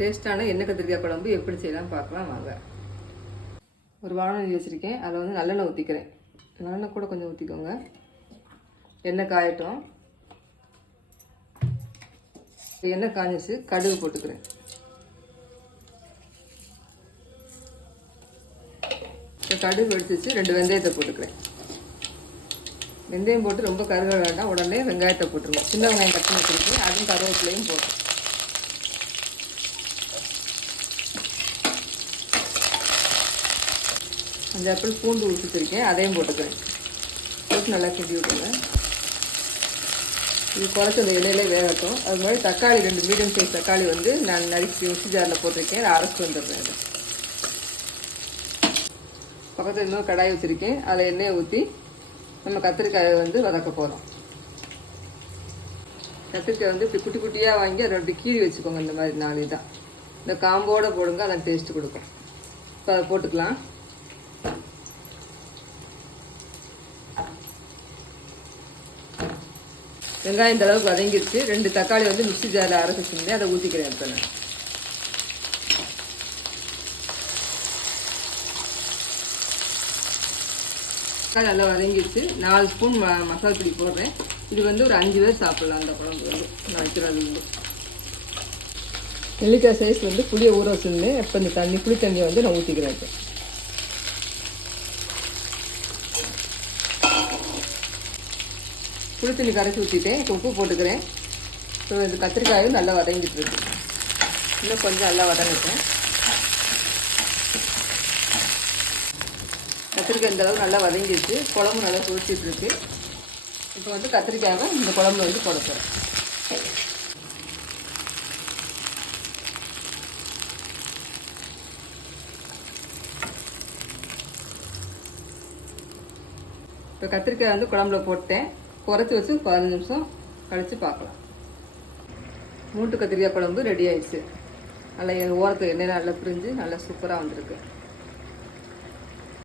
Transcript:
டேஸ்ட்டான எண்ணெய் கத்திரிக்காய் குழம்பு எப்படி செய்யலாம் பார்க்கலாம் வாங்க. ஒரு வானொலி வச்சுருக்கேன், அதில் வந்து நல்லெண்ணெய் ஊற்றிக்கிறேன். நல்லெண்ணெய் கூட கொஞ்சம் ஊற்றிக்கோங்க. எண்ணெய் காயட்டும். எண்ணெய் காஞ்சிச்சு, கடுகு போட்டுக்கிறேன். கடுகு வெடிச்சிச்சு, 2 வெந்தயத்தை போட்டுக்கிறேன். வெந்தயம் போட்டு ரொம்ப கருக வேண்டாம். உடனே வெங்காயத்தை போட்டுருங்க. சின்ன வெங்காயம் கட் பண்ணி வச்சுருக்கேன், அதுவும் கருவேப்பிலையும் போட்டு கொஞ்சம் பூண்டு ஊற்றிச்சிருக்கேன், அதையும் போட்டுக்கிறேன். போட்டு நல்லா கிண்டி விட்டுருங்க. இது குறைச்சி அந்த இலையிலே வேகட்டும். அது மாதிரி தக்காளி 2 மீடியம் சைஸ் தக்காளி வந்து நான் நறுக்கி மிக்ஸி ஜாரில் போட்டிருக்கேன். அதை அரைச்சி வந்துடுறேன். அதை பக்கத்தில் இன்னும் கடாய் வச்சுருக்கேன், அதில் எண்ணெயை ஊற்றி நம்ம கத்திரிக்காயை வந்து வதக்க போகிறோம். கத்திரிக்காய் வந்து இப்படி குட்டி குட்டியாக வாங்கி அதை அப்படி கீறி வச்சுக்கோங்க. இந்த மாதிரி 4 இதாக இந்த காம்போடு போடுங்க, அதான் டேஸ்ட்டு கொடுக்கும். இப்போ அதை போட்டுக்கலாம். வெங்காயம் இந்த அளவுக்கு வதங்கிடுச்சு. 2 தக்காளி வந்து மிக்ஸி ஜாரில் அரைச்சி வச்சுருந்தேன், அதை ஊற்றிக்கிறேன். இப்போ நான் தக்காளி நல்லா வதங்கிடுச்சு. 4 ஸ்பூன் மசாலா பொடி போடுறேன். இது வந்து ஒரு 5 பேர் சாப்பிட்லாம். அந்த குழம்பு வந்து நான் வைக்கிறது வந்து நெல்லிக்காய் சைஸ் வந்து புளியை ஊற வச்சுருந்தேன். இப்போ இந்த புளி தண்ணியை வந்து நான் ஊற்றிக்கிறேன். இப்போ புளி தண்ணி கரைச்சி ஊற்றிட்டேன். இப்போ உப்பு போட்டுக்கிறேன். இப்போ இந்த கத்திரிக்காயும் நல்லா வதங்கிட்டு இருக்கு. இன்னும் கொஞ்சம் நல்லா வதங்கிட்டேன். கத்திரிக்காய் இந்த அளவு நல்லா வதங்கிடுச்சு. குழம்பு நல்லா குளிச்சிட்டு இருக்கு. இப்போ வந்து கத்திரிக்காயை இந்த குழம்புல வந்து போட போகிறேன். இப்போ கத்திரிக்காய் வந்து குழம்புல போட்டேன். குறைச்சி வச்சு 15 நிமிஷம் கழித்து பார்க்கலாம். மூட்டு கத்திரிக்காய் குழம்பு ரெடி ஆயிடுச்சு. நல்லா ஓரத்தில் எண்ணெய் நல்லா பிரிஞ்சு நல்லா சூப்பராக வந்திருக்கு.